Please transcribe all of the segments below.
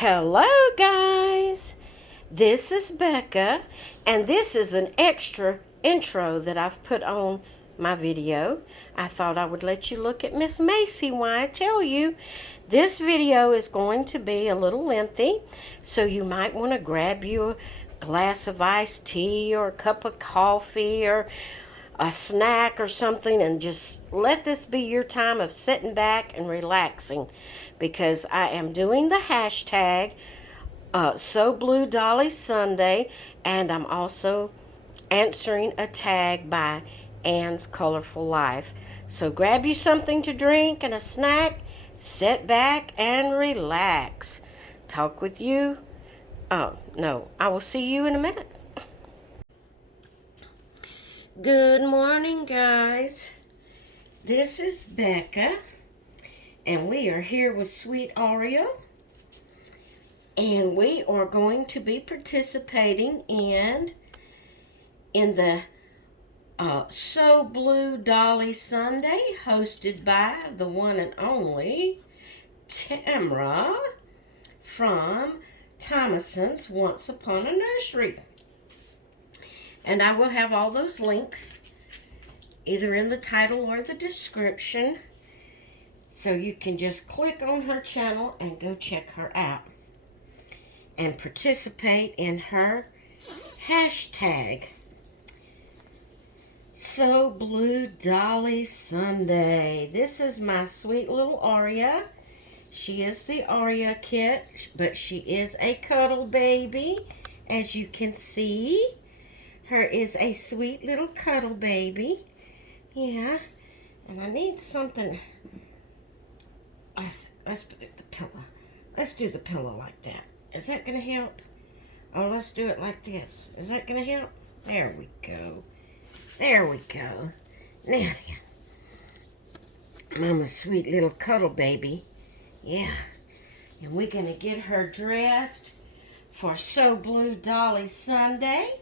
Hello guys, this is Becca, and this is an extra intro that I've put on my video. I thought I would let you look at Miss Macy while I tell you. This video is going to be a little lengthy, so you might want to grab you a glass of iced tea or a cup of coffee or a snack or something, and just let this be your time of sitting back and relaxing, because I am doing the hashtag So Blue Dolly Sunday, and I'm also answering a tag by Anne's Colorful Life. So grab you something to drink and a snack, sit back and relax. Talk with you. Oh, no, I will see you in a minute. Good morning, guys. This is Becca, and we are here with Sweet Oreo, and we are going to be participating in the So Blue Dolly Sunday, hosted by the one and only Tamra from Thomason's Once Upon a Nursery. And I will have all those links either in the title or the description, so you can just click on her channel and go check her out and participate in her hashtag So Blue Dolly Sunday. This is my sweet little Aria. She is the Aria kit, but she is a cuddle baby, as you can see. Her is a sweet little cuddle baby. Yeah, and I need something. Let's put the pillow. Let's do the pillow like that. Is that going to help? Oh, let's do it like this. Is that going to help? There we go. There we go. Now then. Mama's sweet little cuddle baby. Yeah. And we're going to get her dressed for So Blue Dolly Sunday.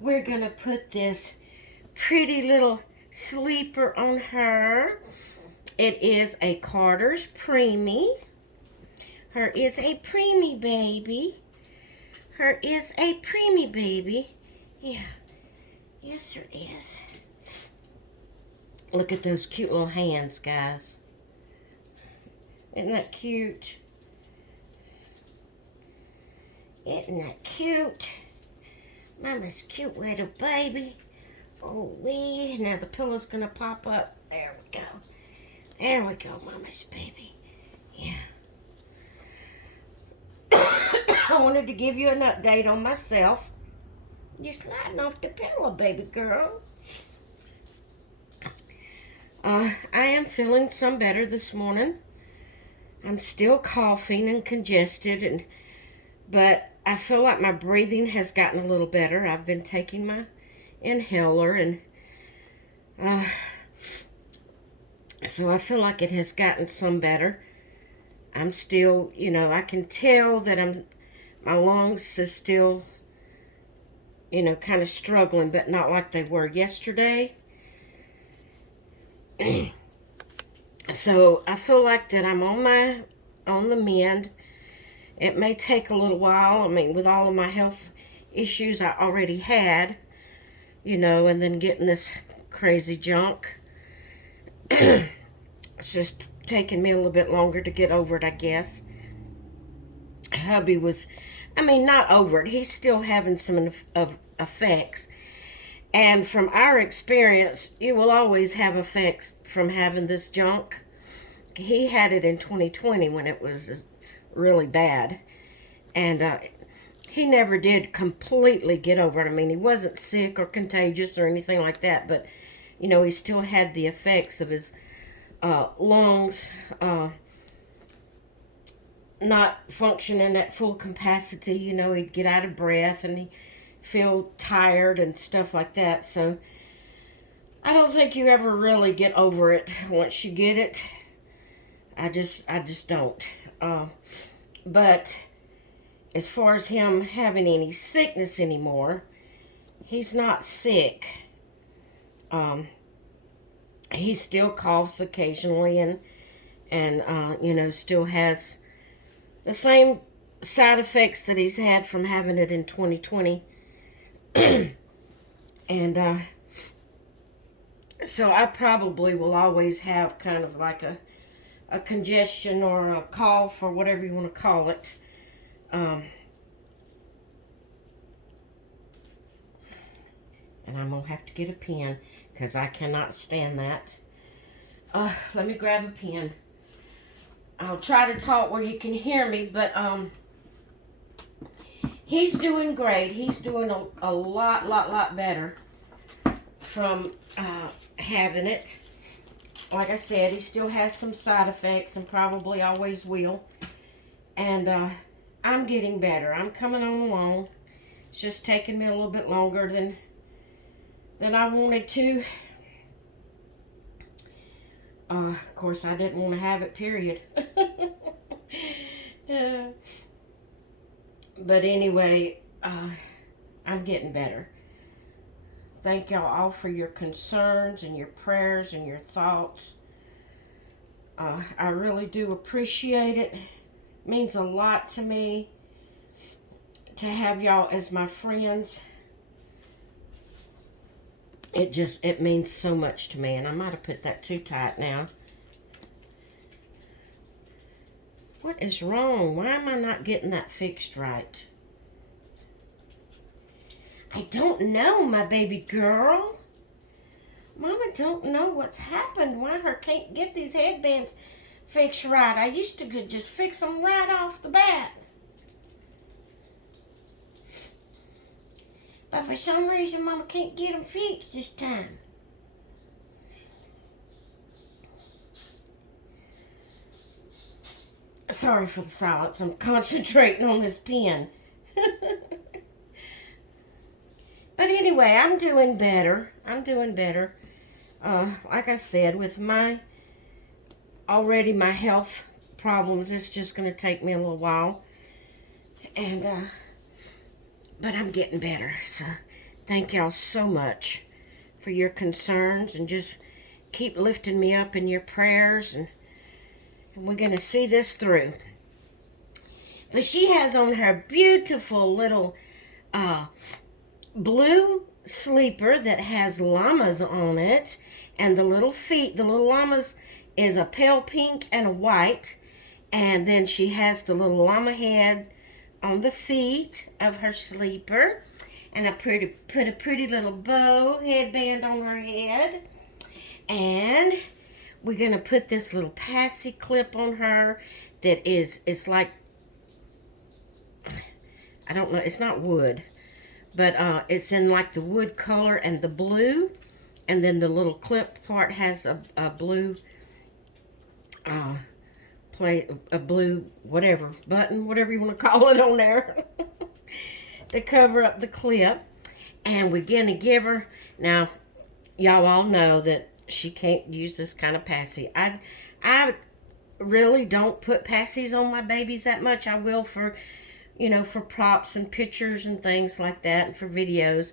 We're going to put this pretty little sleeper on her. It is a Carter's Preemie. Her is a preemie baby. Her is a preemie baby. Yeah. Yes, there is. Look at those cute little hands, guys. Isn't that cute? Isn't that cute? Mama's cute little baby. Oh, wee. Now the pillow's going to pop up. There we go. There we go, Mama's baby. Yeah. I wanted to give you an update on myself. You're sliding off the pillow, baby girl. I am feeling some better this morning. I'm still coughing and congested, but I feel like my breathing has gotten a little better. I've been taking my inhaler, and so I feel like it has gotten some better. I'm still, I can tell that my lungs are still, kind of struggling, but not like they were yesterday. So I feel like that I'm on the mend. It may take a little while. I mean, with all of my health issues I already had, and then getting this crazy junk. It's just taking me a little bit longer to get over it, I guess. Hubby was, not over it. He's still having some effects. And from our experience, you will always have effects from having this junk. He had it in 2020 when it was really bad. And he never did completely get over it. He wasn't sick or contagious or anything like that. But, he still had the effects of his lungs not functioning at full capacity. He'd get out of breath and he'd feel tired and stuff like that. So I don't think you ever really get over it once you get it. I just don't. But as far as him having any sickness anymore, he's not sick. He still coughs occasionally and still has the same side effects that he's had from having it in 2020. And so I probably will always have kind of like a congestion or a cough or whatever you want to call it. And I'm going to have to get a pen because I cannot stand that. Let me grab a pen. I'll try to talk where you can hear me, but he's doing great. He's doing a lot better from having it. Like I said, he still has some side effects and probably always will. And I'm getting better. I'm coming on along. It's just taking me a little bit longer than I wanted to. Of course, I didn't want to have it, period. But anyway, I'm getting better. Thank y'all all for your concerns and your prayers and your thoughts. I really do appreciate it. It means a lot to me to have y'all as my friends. It means so much to me, and I might have put that too tight now. What is wrong? Why am I not getting that fixed right? I don't know, my baby girl. Mama don't know what's happened. Why her can't get these headbands fixed right. I used to just fix them right off the bat. But for some reason, Mama can't get them fixed this time. Sorry for the silence. I'm concentrating on this pen. But anyway, I'm doing better. I'm doing better. Like I said, with my health problems, it's just going to take me a little while. And, but I'm getting better. So thank y'all so much for your concerns, and just keep lifting me up in your prayers, and we're going to see this through. But she has on her beautiful little blue sleeper that has llamas on it, and the little feet, the little llamas is a pale pink and a white, and then she has the little llama head on the feet of her sleeper, and I put a pretty little bow headband on her head, and we're going to put this little passy clip on her that it's like, I don't know, it's not wood, but it's in like the wood color and the blue, and then the little clip part has a blue a blue whatever button, whatever you want to call it, on there to cover up the clip. And we're gonna give her, now y'all all know that she can't use this kind of passy. I really don't put passies on my babies that much. I will for, you know, for props and pictures and things like that, and for videos.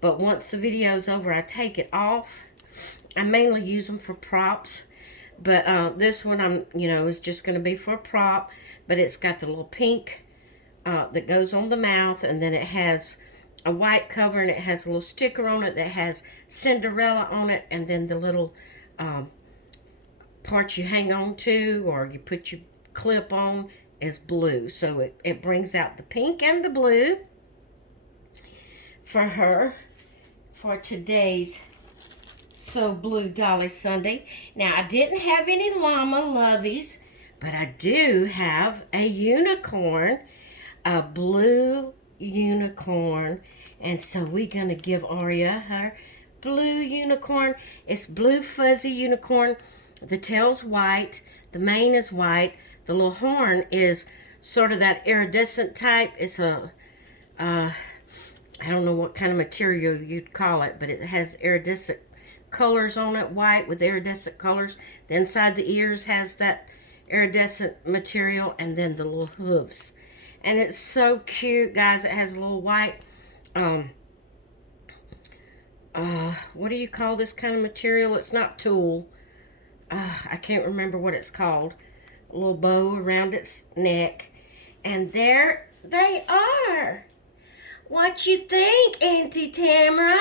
But once the video's over, I take it off. I mainly use them for props. But this one, is just going to be for a prop. But it's got the little pink that goes on the mouth. And then it has a white cover. And it has a little sticker on it that has Cinderella on it. And then the little part you hang on to, or you put your clip on, is blue. So it brings out the pink and the blue for her for today's So Blue Dolly Sunday. Now, I didn't have any llama lovies, but I do have a unicorn, a blue unicorn. And so we're going to give Aria her blue unicorn. It's blue fuzzy unicorn. The tail's white. The mane is white. The little horn is sort of that iridescent type. It's I don't know what kind of material you'd call it, but it has iridescent colors on it, white with iridescent colors. The inside the ears has that iridescent material, and then the little hooves. And it's so cute, guys. It has a little white, what do you call this kind of material? It's not tulle. I can't remember what it's called. A little bow around its neck. And there they are. What you think, Auntie Tamara?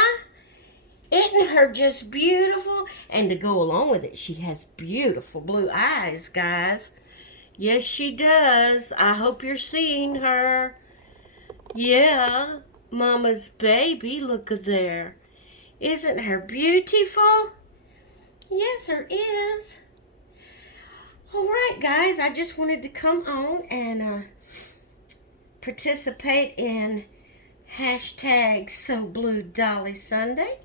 Isn't her just beautiful? And to go along with it, she has beautiful blue eyes, guys. Yes, she does. I hope you're seeing her. Yeah, Mama's baby. Look at there. Isn't her beautiful? Yes, her is. All right, guys. I just wanted to come on and participate in hashtag So Blue Dolly Sunday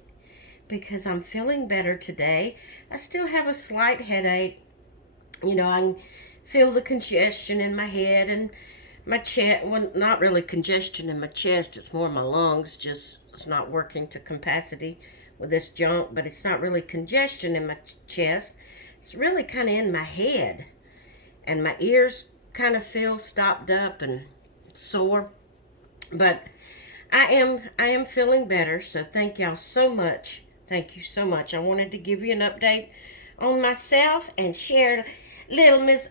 because I'm feeling better today. I still have a slight headache. You know, I can feel the congestion in my head and my chest. Well, not really congestion in my chest. It's more my lungs. Just it's not working to capacity with this junk. But it's not really congestion in my chest. It's really kind of in my head. And my ears kind of feel stopped up and sore. But I am feeling better. So thank y'all so much. Thank you so much. I wanted to give you an update on myself and share little Miss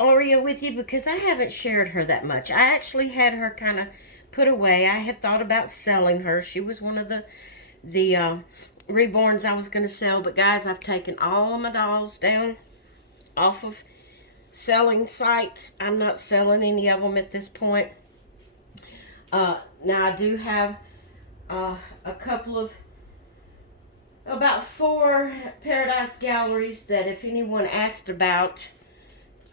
Oreo with you because I haven't shared her that much. I actually had her kind of put away. I had thought about selling her. She was one of the reborns I was going to sell. But guys, I've taken all my dolls down off of selling sites. I'm not selling any of them at this point. Now I do have a couple of about 4 Paradise Galleries that if anyone asked about,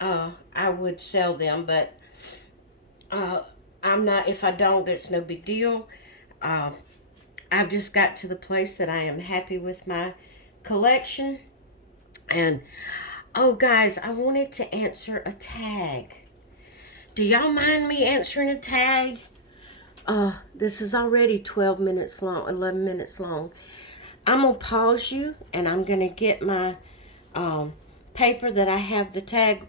I would sell them, but I'm not. If I don't, it's no big deal. I've just got to the place that I am happy with my collection. And oh guys, I wanted to answer a tag. Do y'all mind me answering a tag? This is already 12 minutes long, 11 minutes long. I'm going to pause you, and I'm going to get my paper that I have the tag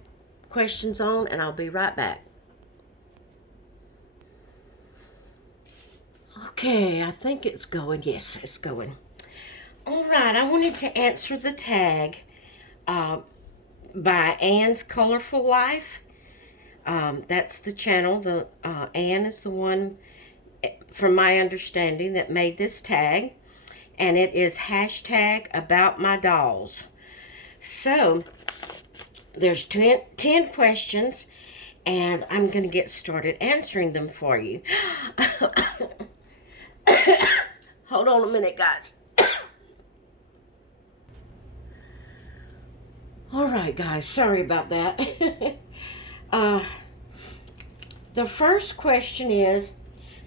questions on, and I'll be right back. Okay, I think it's going. Yes, it's going. All right, I wanted to answer the tag by Anne's Colorful Life. That's the channel. Anne is the one, from my understanding, that made this tag. And it is hashtag about my dolls. So, there's 10 questions, and I'm going to get started answering them for you. Hold on a minute, guys. All right, guys. Sorry about that. The first question is,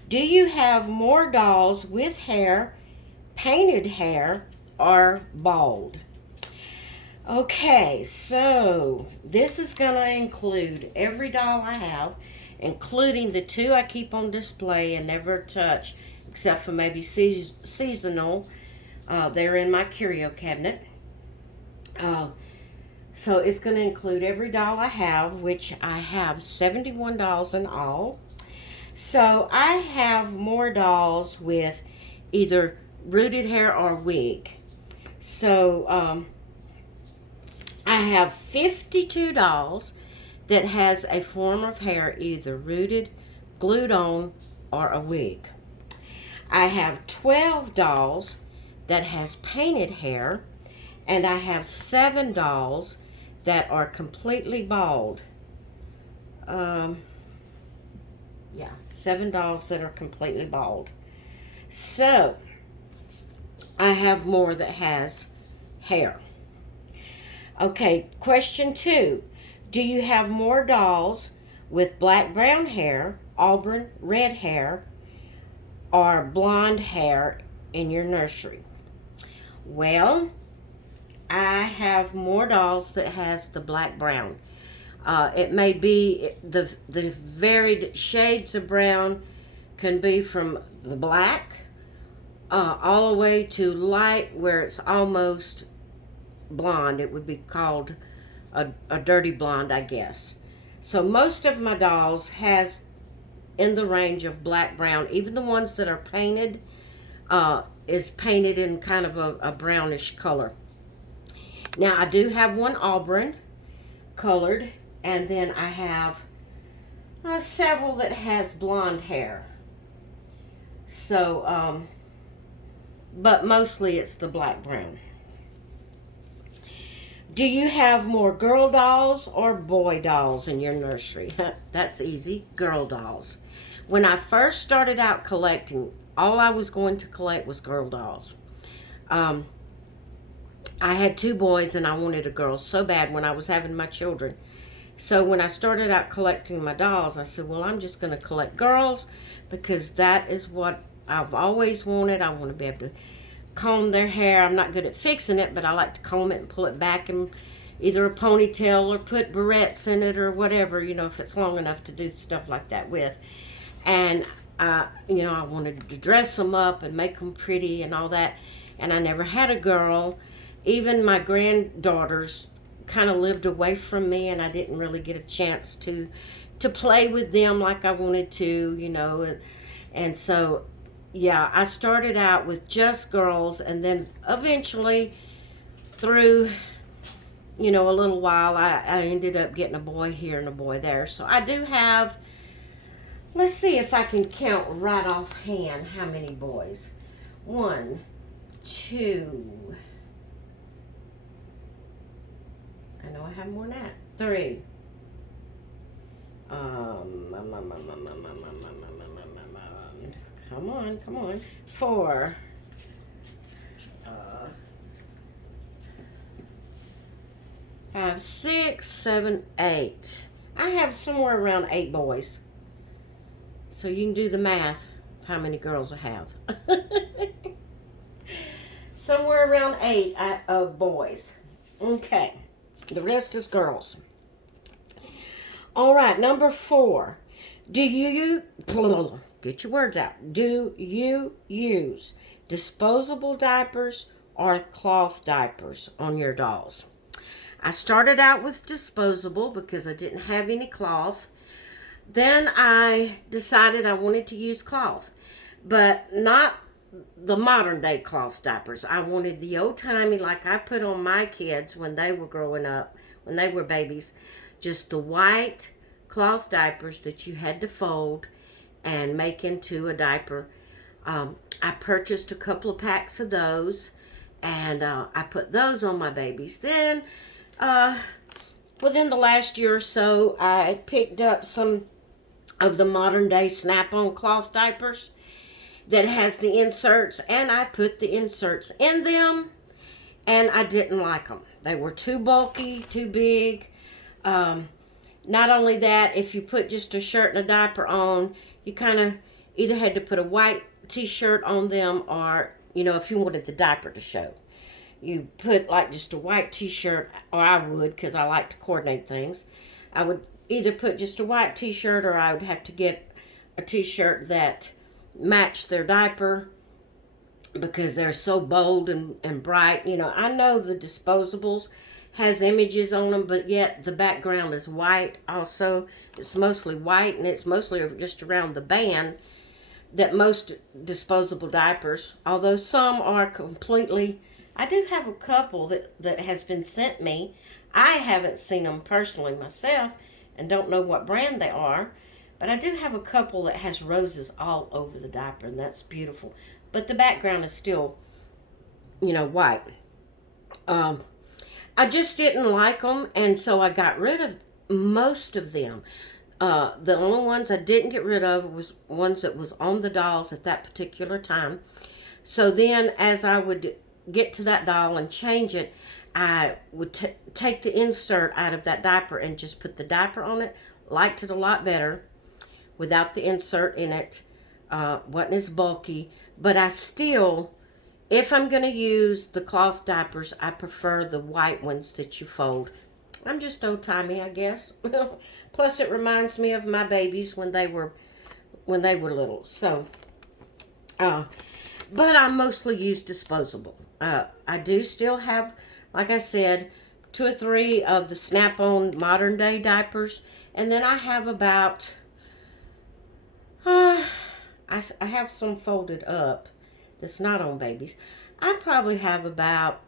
do you have more dolls with hair, painted hair, or bald? Okay, so this is going to include every doll I have, including the 2 I keep on display and never touch, except for maybe seasonal. They're in my curio cabinet. So it's going to include every doll I have, which I have 71 dolls in all. So I have more dolls with either rooted hair or wig. So I have 52 dolls that has a form of hair either rooted, glued on, or a wig. I have 12 dolls that has painted hair, and I have 7 dolls that are completely bald. 7 dolls that are completely bald. So I have more that has hair. Okay, question 2. Do you have more dolls with black brown hair, auburn red hair, or blonde hair in your nursery? Well, I have more dolls that has the black brown. It may be the varied shades of brown can be from the black all the way to light where it's almost blonde. It would be called a dirty blonde, I guess. So most of my dolls has in the range of black brown. Even the ones that are painted is painted in kind of a brownish color. Now I do have one auburn colored, and then I have several that has blonde hair. So, but mostly it's the black brown. Do you have more girl dolls or boy dolls in your nursery? That's easy. Girl dolls. When I first started out collecting, all I was going to collect was girl dolls. Um, I had 2 boys and I wanted a girl so bad when I was having my children. So when I started out collecting my dolls, I said, well, I'm just going to collect girls because that is what I've always wanted. I want to be able to comb their hair. I'm not good at fixing it, but I like to comb it and pull it back in either a ponytail or put barrettes in it or whatever, if it's long enough to do stuff like that with. And, I wanted to dress them up and make them pretty and all that. And I never had a girl. Even my granddaughters kind of lived away from me, and I didn't really get a chance to play with them like I wanted to, and so yeah, I started out with just girls, and then eventually through a little while I ended up getting a boy here and a boy there. So I do have, let's see if I can count right offhand how many boys. 1, 2, I know I have more than that. 3. Come on. 4. 5, 6, 7, 8. I have somewhere around 8 boys. So you can do the math of how many girls I have. Somewhere around 8 of boys. Okay. The rest is girls. All right, number 4. Do you, get your words out. Do you use disposable diapers or cloth diapers on your dolls? I started out with disposable because I didn't have any cloth. Then I decided I wanted to use cloth, but not the modern day cloth diapers. I wanted the old timey like I put on my kids when they were growing up, when they were babies, just the white cloth diapers that you had to fold and make into a diaper. I purchased a couple of packs of those, and I put those on my babies. Then within the last year or so, I picked up some of the modern day snap-on cloth diapers that has the inserts, and I put the inserts in them, and I didn't like them. They were too bulky, too big. Not only that, if you put just a shirt and a diaper on, you kind of either had to put a white t-shirt on them, or, if you wanted the diaper to show, you put like just a white t-shirt, or I would, because I like to coordinate things. I would either put just a white t-shirt, or I would have to get a t-shirt that matched their diaper because they're so bold and bright. I know the disposables has images on them, but yet the background is white also. It's mostly white, and it's mostly just around the band that most disposable diapers, although some are completely, I do have a couple that has been sent me. I haven't seen them personally myself and don't know what brand they are, but I do have a couple that has roses all over the diaper, and that's beautiful. But the background is still, white. I just didn't like them, and so I got rid of most of them. The only ones I didn't get rid of was ones that was on the dolls at that particular time. So then as I would get to that doll and change it, I would take the insert out of that diaper and just put the diaper on it. Liked it a lot better without the insert in it. Wasn't as bulky, but I still, if I'm going to use the cloth diapers, I prefer the white ones that you fold. I'm just old-timey, I guess. Plus, it reminds me of my babies when they were little. So, but I mostly use disposable. I do still have, like I said, 2 or 3 of the snap-on modern-day diapers, and then I have about, I have some folded up that's not on babies. I probably have about,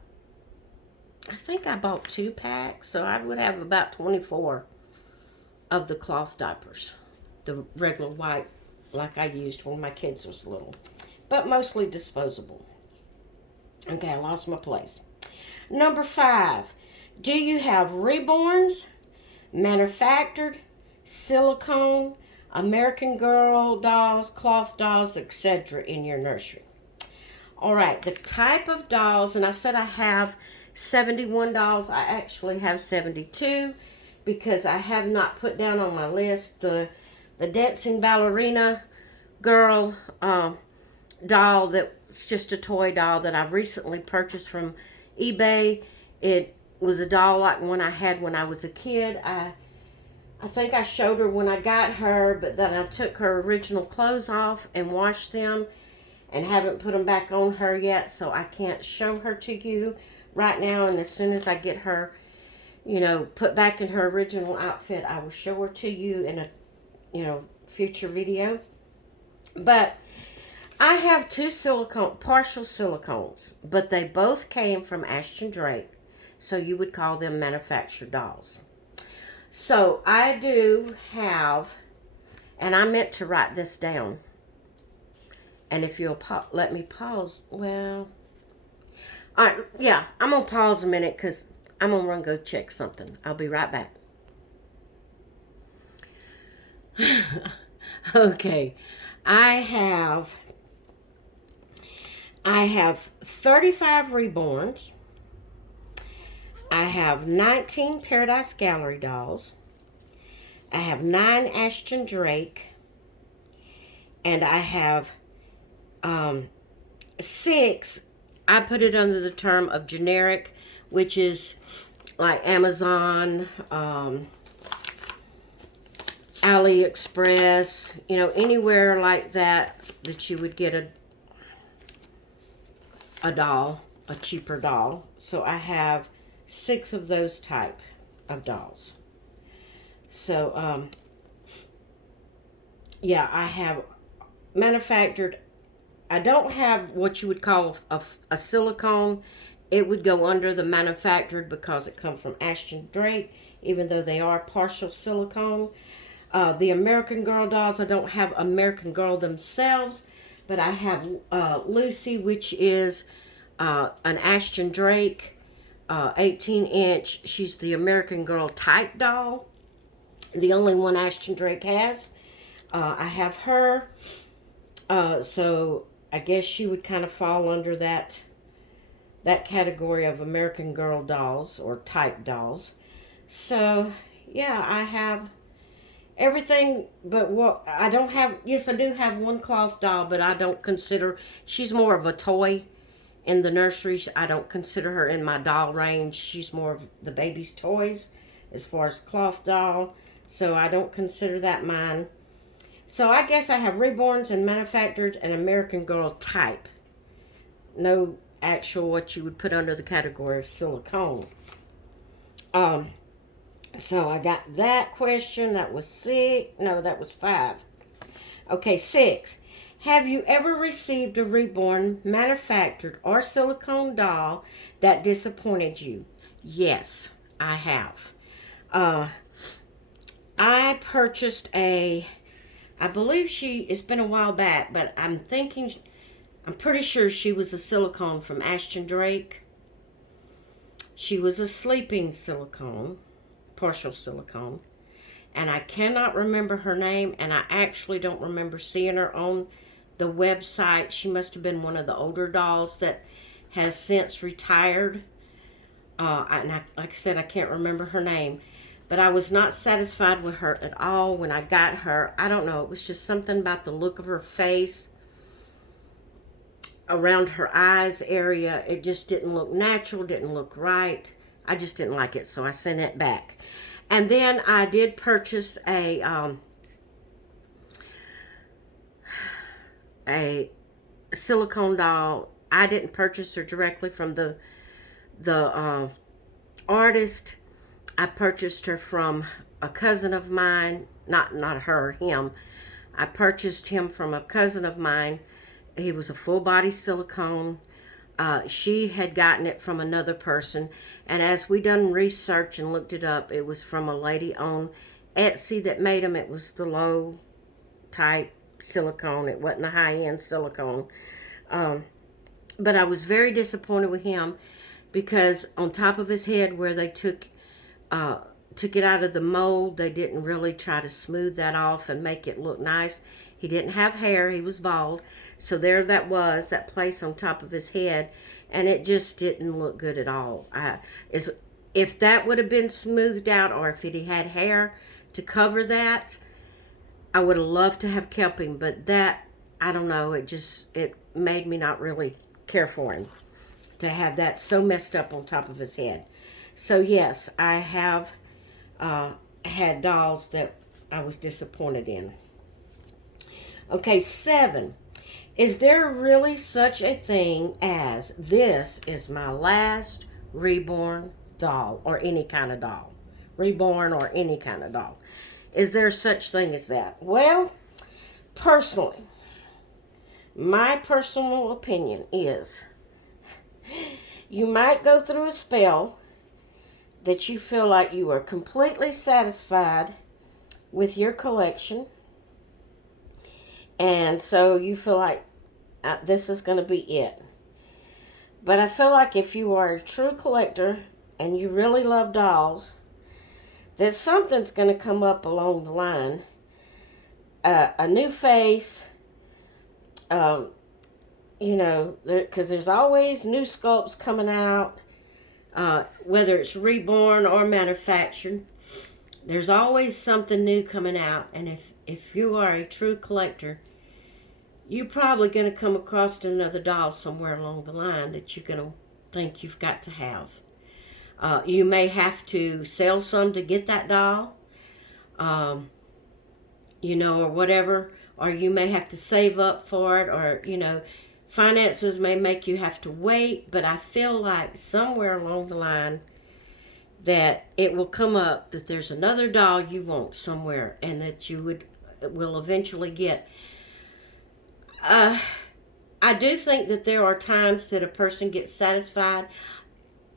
I think I bought 2 packs, so I would have about 24 of the cloth diapers. the regular white like I used when my kids was little. But mostly disposable. Okay, I lost my place. Number 5. Do you have reborns, manufactured, silicone, American Girl dolls, cloth dolls, etc. in your nursery? All right, the type of dolls, and I said I have 71 dolls. I actually have 72 because I have not put down on my list the dancing ballerina girl doll that's just a toy doll that I recently purchased from eBay. It was a doll like one I had when I was a kid. I think I showed her when I got her, but then I took her original clothes off and washed them and haven't put them back on her yet, so I can't show her to you right now. And as soon as I get her, put back in her original outfit, I will show her to you in a, future video. But I have 2 partial silicones, but they both came from Ashton Drake, so you would call them manufactured dolls. So I do have, and I meant to write this down, and if you'll let me pause, well, all right, yeah, I'm going to pause a minute because I'm going to run go check something. I'll be right back. Okay, I have 35 reborns. I have 19 Paradise Gallery dolls. I have 9 Ashton Drake. And I have 6, I put it under the term of generic, which is like Amazon, AliExpress, anywhere like that you would get a doll, a cheaper doll. So I have 6 of those type of dolls. So, yeah, I have manufactured. I don't have what you would call a silicone. It would go under the manufactured because it comes from Ashton Drake, even though they are partial silicone. The American Girl dolls, I don't have American Girl themselves, but I have Lucy, which is an Ashton Drake 18-inch. She's the American Girl type doll, the only one Ashton Drake has. I have her, so I guess she would kind of fall under that category of American Girl dolls or type dolls. So yeah, I have everything but what I don't have. Yes, I do have one cloth doll, but I don't consider, she's more of a toy in the nursery. I don't consider her in my doll range. She's more of the baby's toys as far as cloth doll, so I don't consider that mine. So I guess I have reborns and manufactured and American Girl type. No actual what you would put under the category of silicone. So I got that question. That was 6. No, that was 5. Okay, 6. Have you ever received a reborn, manufactured, or silicone doll that disappointed you? Yes, I have. I purchased I believe it's been a while back, but I'm pretty sure she was a silicone from Ashton Drake. She was a sleeping silicone, partial silicone, and I cannot remember her name, and I actually don't remember seeing her on the website. She must have been one of the older dolls that has since retired. Like I said, I can't remember her name. But I was not satisfied with her at all when I got her. I don't know. It was just something about the look of her face, around her eyes area. It just didn't look natural, didn't look right. I just didn't like it, so I sent it back. And then I did purchase a silicone doll. I didn't purchase her directly from the artist. I purchased her from a cousin of mine, not her, him. I purchased him from a cousin of mine. He was a full body silicone. She had gotten it from another person, and as we done research and looked it up, it was from a lady on Etsy that made them. It was the low type silicone. It wasn't a high-end silicone. But I was very disappointed with him because on top of his head where they took it out of the mold, they didn't really try to smooth that off and make it look nice. He didn't have hair. He was bald. So there that was, that place on top of his head, and it just didn't look good at all. If that would have been smoothed out, or if he had hair to cover that, I would have loved to have kept him. But that, I don't know, it made me not really care for him to have that so messed up on top of his head. So yes, I have had dolls that I was disappointed in. Okay, 7. Is there really such a thing as this is my last reborn doll, or any kind of doll? Reborn or any kind of doll. Is there such thing as that? Well, personally, my personal opinion is you might go through a spell that you feel like you are completely satisfied with your collection, and so you feel like this is going to be it. But I feel like if you are a true collector and you really love dolls, that something's going to come up along the line. A new face, you know, because there's always new sculpts coming out, whether it's reborn or manufactured. There's always something new coming out, and if you are a true collector, you're probably going to come across another doll somewhere along the line that you're going to think you've got to have. You may have to sell some to get that doll, you know, or whatever, or you may have to save up for it, or, you know, finances may make you have to wait, but I feel like somewhere along the line that it will come up that there's another doll you want somewhere, and that you will eventually get. I do think that there are times that a person gets satisfied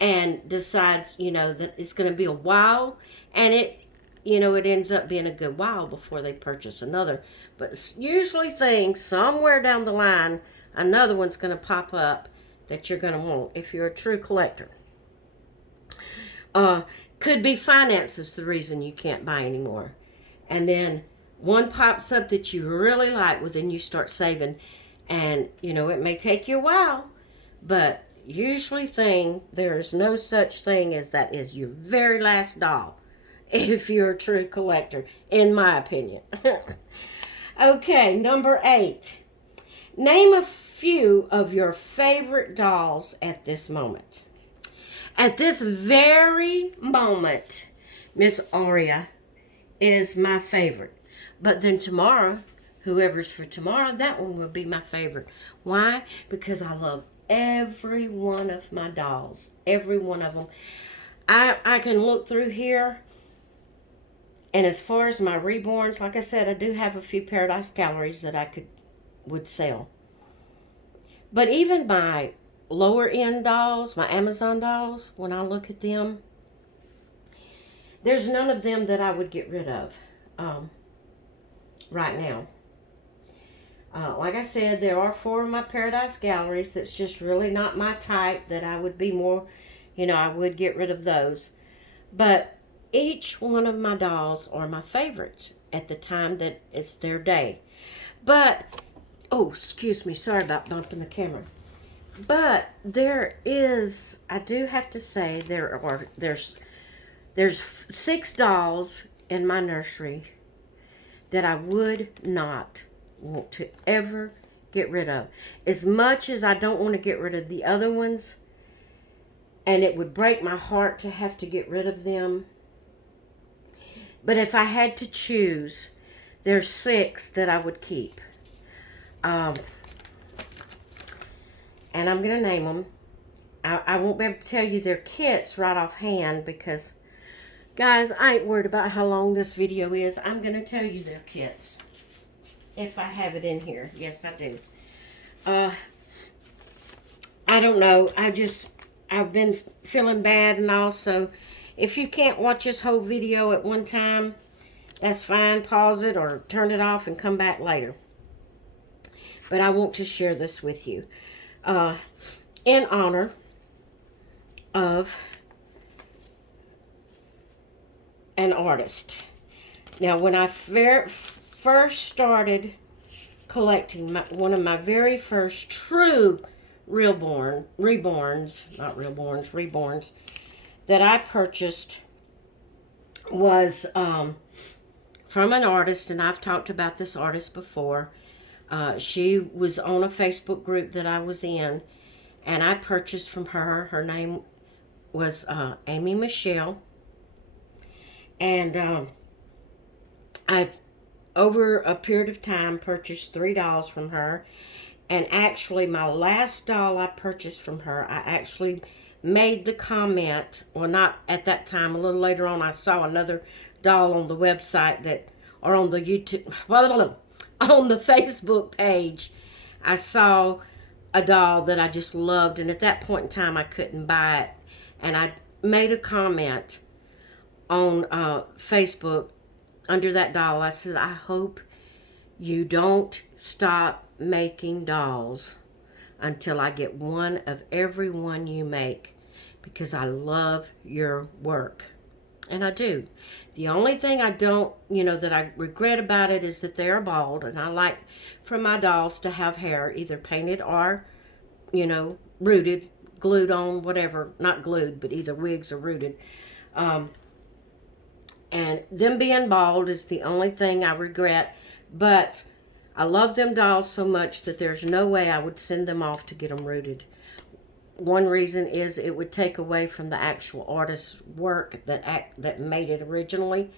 and decides, you know, that it's going to be a while, and it ends up being a good while before they purchase another. But usually things somewhere down the line, another one's going to pop up that you're going to want if you're a true collector. Could be finances the reason you can't buy anymore. And then one pops up that you really like, well, then you start saving. And, you know, it may take you a while, but usually there is no such thing as that is your very last doll if you're a true collector, in my opinion. Okay, number 8. Name a few of your favorite dolls at this moment. At this very moment, Miss Aurea is my favorite. But then tomorrow, whoever's for tomorrow, that one will be my favorite. Why? Because I love every one of my dolls. Every one of them. I can look through here, and as far as my reborns, like I said, I do have a few Paradise Galleries that I would sell. But even my lower end dolls, my Amazon dolls, when I look at them, there's none of them that I would get rid of right now. Like I said, there are 4 of my Paradise Galleries that's just really not my type, that I would be more, you know, I would get rid of those. But each one of my dolls are my favorites at the time that it's their day. But, oh, excuse me, sorry about bumping the camera. But I do have to say, there's 6 dolls in my nursery that I would not want to ever get rid of. As much as I don't want to get rid of the other ones, and it would break my heart to have to get rid of them, but if I had to choose, there's 6 that I would keep. And I'm going to name them. I won't be able to tell you their kits right offhand because, guys, I ain't worried about how long this video is. I'm going to tell you their kits. If I have it in here. Yes, I do. I don't know. I've been feeling bad, and also, if you can't watch this whole video at one time, that's fine. Pause it or turn it off and come back later. But I want to share this with you. In honor of an artist. Now, when I first started collecting one of my very first true reborns that I purchased was from an artist, and I've talked about this artist before. She was on a Facebook group that I was in, and I purchased from her. Her name was Amy Michelle, and I, over a period of time, purchased 3 dolls from her. And actually, my last doll I purchased from her, I actually made the comment, well, not at that time, a little later on, I saw another doll on the website that, or on the YouTube, on the Facebook page, I saw a doll that I just loved, and at that point in time, I couldn't buy it. And I made a comment on Facebook under that doll. I said, I hope you don't stop making dolls until I get one of every one you make, because I love your work. And I do. The only thing I don't, that I regret about it is that they are bald, and I like for my dolls to have hair either painted or, rooted, glued on, whatever. Not glued, but either wigs or rooted. And them being bald is the only thing I regret. But I love them dolls so much that there's no way I would send them off to get them rooted. One reason is it would take away from the actual artist's work that made it originally.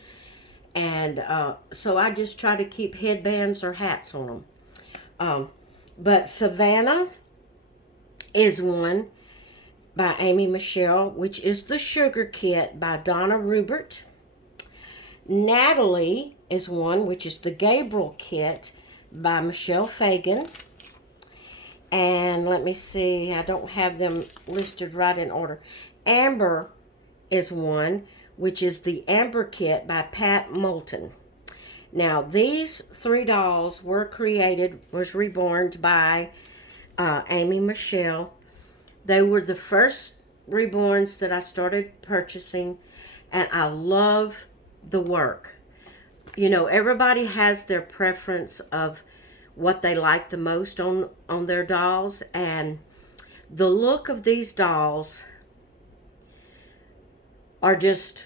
And so I just try to keep headbands or hats on them. But Savannah is one by Amy Michelle, which is the Sugar Kit by Donna Rubert. Natalie is one, which is the Gabriel Kit by Michelle Fagan. And let me see, I don't have them listed right in order. Amber is one, which is the Amber Kit by Pat Moulton. Now, these 3 dolls was reborn by Amy Michelle. They were the first reborns that I started purchasing, and I love the work. Everybody has their preference of what they like the most on their dolls, and the look of these dolls are just,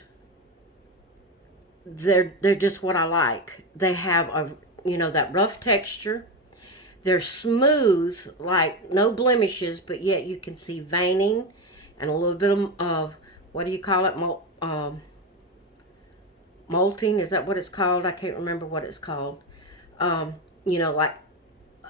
they're just what I like. They have that rough texture. They're smooth, like no blemishes, but yet you can see veining and a little bit of what do you call it? Molting, is that what it's called? I can't remember what it's called. Like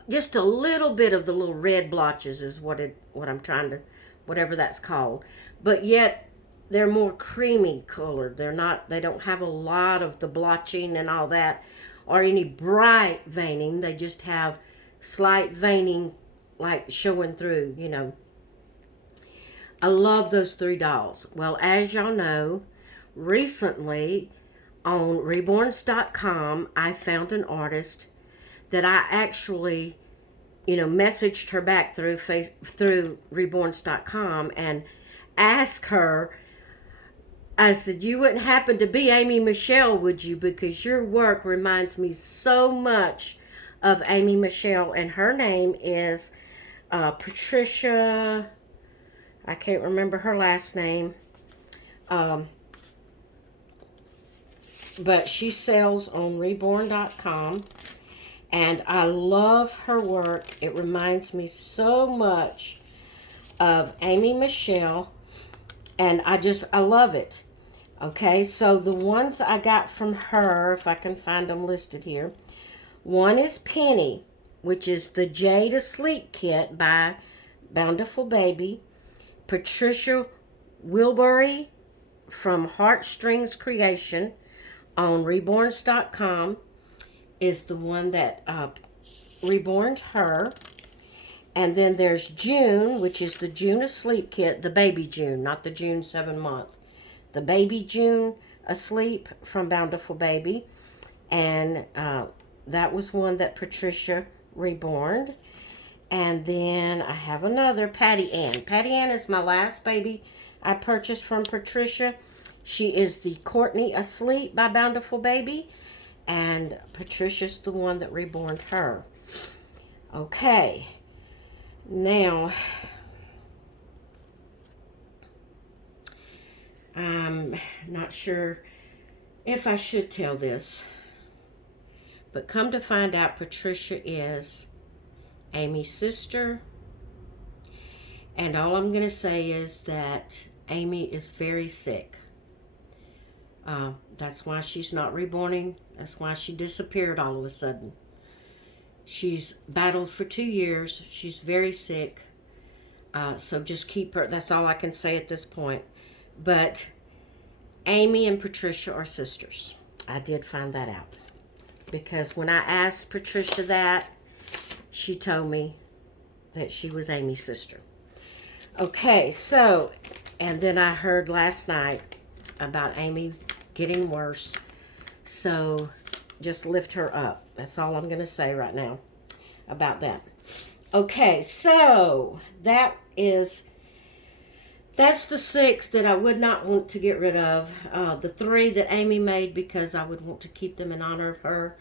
just a little bit of the little red blotches is what I'm trying to, whatever that's called. But yet they're more creamy colored. They don't have a lot of the blotching and all that, or any bright veining. They just have slight veining, like showing through, I love those 3 dolls. Well, as y'all know, recently on Reborns.com, I found an artist that I actually, messaged her back through Reborns.com and asked her, I said, you wouldn't happen to be Amy Michelle, would you? Because your work reminds me so much of Amy Michelle, and her name is Patricia, I can't remember her last name, but she sells on Reborn.com, and I love her work. It reminds me so much of Amy Michelle, and I love it. Okay, so the ones I got from her, if I can find them listed here, one is Penny, which is the Jade Asleep Kit by Bountiful Baby. Patricia Wilbury from Heartstrings Creation on Reborns.com is the one that reborned her. And then there's June, which is the June Asleep Kit, the baby June, not the June 7 month. The baby June Asleep from Bountiful Baby. And that was one that Patricia reborn. And then I have another, Patty Ann. Patty Ann is my last baby I purchased from Patricia. She is the Courtney Asleep by Bountiful Baby. And Patricia's the one that reborn her. Okay. Now, I'm not sure if I should tell this. But come to find out, Patricia is Amy's sister. And all I'm going to say is that Amy is very sick. That's why she's not reborning. That's why she disappeared all of a sudden. She's battled for 2 years. She's very sick. So just keep her. That's all I can say at this point. But Amy and Patricia are sisters. I did find that out. Because when I asked Patricia that, she told me that she was Amy's sister. Okay, so, and then I heard last night about Amy getting worse. So, just lift her up. That's all I'm going to say right now about that. Okay, so, that's the 6 that I would not want to get rid of. The 3 that Amy made because I would want to keep them in honor of her.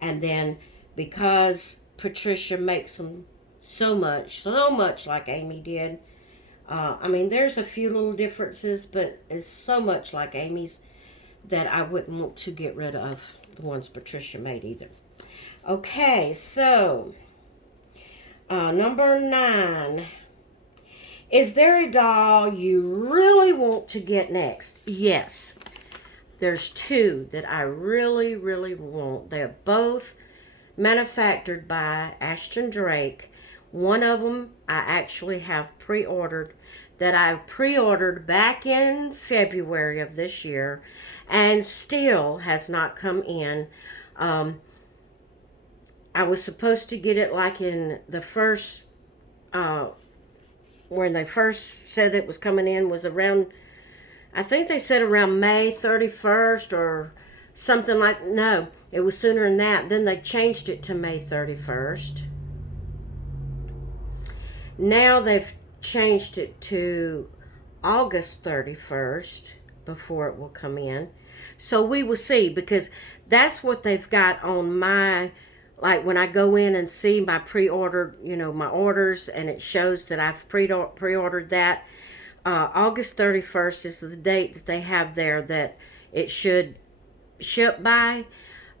And then because Patricia makes them so much like Amy did. I mean, there's a few little differences, but it's so much like Amy's that I wouldn't want to get rid of the ones Patricia made either. Okay, so number 9. Is there a doll you really want to get next? Yes. There's 2 that I really, really want. They're both manufactured by Ashton Drake. One of them I actually have pre-ordered, that I pre-ordered back in February of this year and still has not come in. I was supposed to get it like in the first, when they first said it was coming in was around, I think they said around May 31st or something like, no, it was sooner than that. Then they changed it to May 31st. Now they've changed it to August 31st before it will come in. So we will see, because that's what they've got on my, like when I go in and see my pre-ordered, my orders, and it shows that I've pre-ordered that. August 31st is the date that they have there that it should ship by.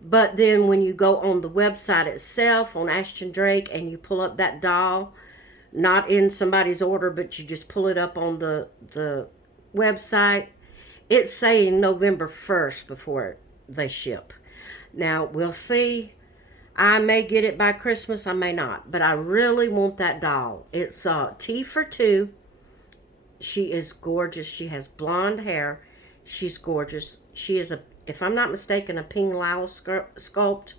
But then when you go on the website itself, on Ashton Drake, and you pull up that doll, not in somebody's order, but you just pull it up on the website, it's saying November 1st before they ship. Now, we'll see. I may get it by Christmas, I may not. But I really want that doll. It's T for 2. She is gorgeous. She has blonde hair. She's gorgeous. She is, if I'm not mistaken, a Ping Lao sculpt.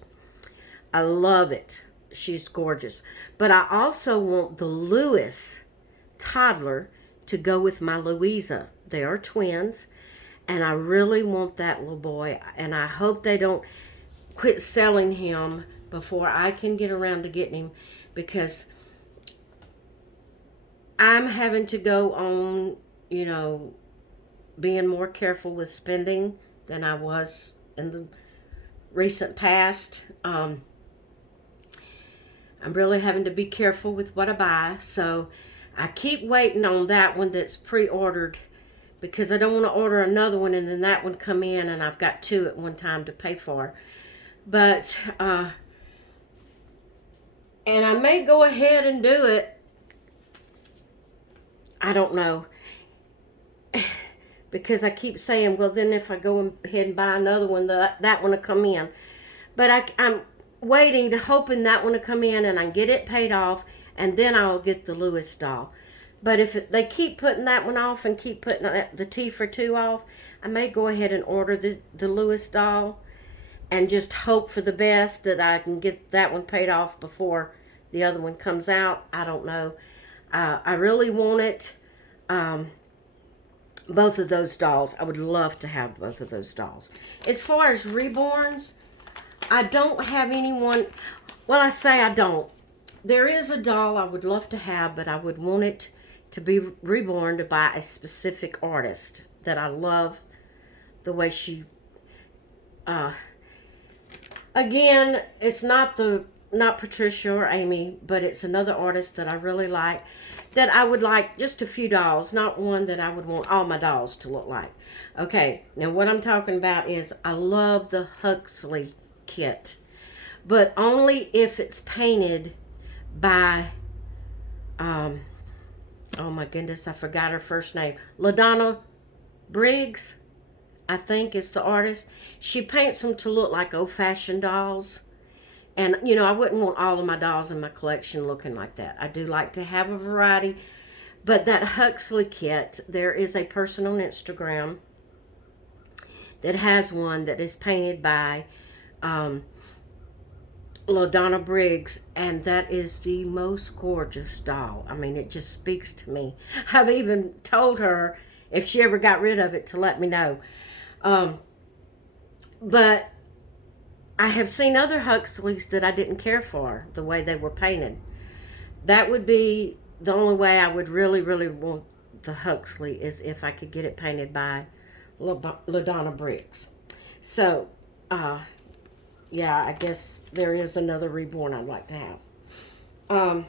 I love it. She's gorgeous. But I also want the Lewis toddler to go with my Louisa. They are twins. And I really want that little boy. And I hope they don't quit selling him before I can get around to getting him. Because I'm having to go on, being more careful with spending than I was in the recent past. I'm really having to be careful with what I buy. So I keep waiting on that one that's pre-ordered, because I don't want to order another one and then that one come in and I've got 2 at one time to pay for. But, and I may go ahead and do it. I don't know. Because I keep saying, well, then if I go ahead and buy another one, that one will come in. But I'm waiting, hoping that one will come in and I can get it paid off, and then I'll get the Lewis doll. But if they keep putting that one off and keep putting the T for 2 off, I may go ahead and order the Lewis doll and just hope for the best that I can get that one paid off before the other one comes out. I don't know. I really want it. Both of those dolls. I would love to have both of those dolls. As far as reborns, I don't have anyone, well, I say I don't. There is a doll I would love to have, but I would want it to be reborn by a specific artist that I love the way she, uh, again, it's not Patricia or Amy, but it's another artist that I really like, that I would like just a few dolls, not one that I would want all my dolls to look like. Okay, now what I'm talking about is I love the Huxley kit, but only if it's painted by, oh my goodness, I forgot her first name. LaDonna Briggs, I think is the artist. She paints them to look like old-fashioned dolls. And, you know, I wouldn't want all of my dolls in my collection looking like that. I do like to have a variety. But that Huxley kit, there is a person on Instagram that has one that is painted by LaDonna Briggs, and that is the most gorgeous doll. I mean, it just speaks to me. I've even told her if she ever got rid of it to let me know. But I have seen other Huxleys that I didn't care for, the way they were painted. That would be the only way I would really, really want the Huxley, is if I could get it painted by LaDonna Briggs. So, yeah, I guess there is another reborn I'd like to have.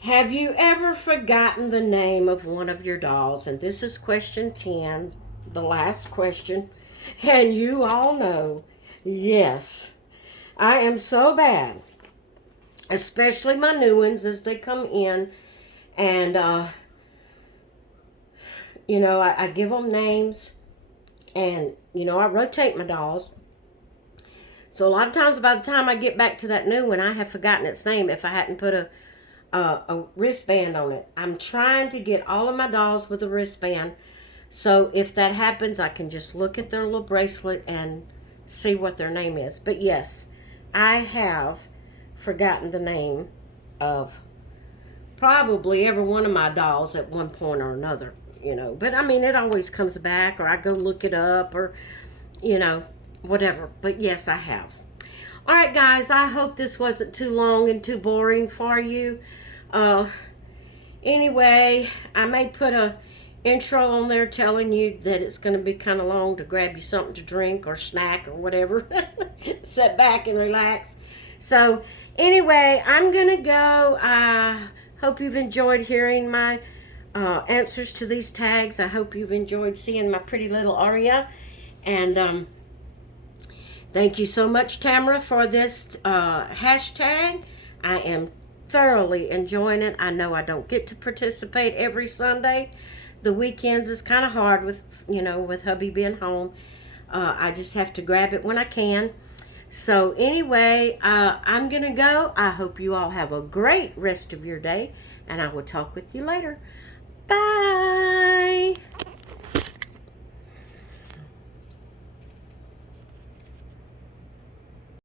Have you ever forgotten the name of one of your dolls? And this is question 10, the last question. And you all know, yes, I am so bad. Especially my new ones as they come in. And, you know, I give them names. And, you know, I rotate my dolls. So a lot of times by the time I get back to that new one, I have forgotten its name if I hadn't put a wristband on it. I'm trying to get all of my dolls with a wristband. So if that happens, I can just look at their little bracelet and see what their name is. But yes, I have forgotten the name of probably every one of my dolls at one point or another, you know. But I mean, it always comes back, or I go look it up, or, you know, whatever. But yes, I have. All right, guys, I hope this wasn't too long and too boring for you. Anyway, I may put a intro on there telling you that it's going to be kind of long to grab you something to drink or snack or whatever. Sit back and relax. So anyway, I'm going to go. I hope you've enjoyed hearing my answers to these tags. I hope you've enjoyed seeing my pretty little Aria. And thank you so much, Tamara, for this hashtag. I am thoroughly enjoying it. I know I don't get to participate every Sunday. The weekends is kind of hard with, you know, with hubby being home. I just have to grab it when I can. So anyway, I'm going to go. I hope you all have a great rest of your day, and I will talk with you later.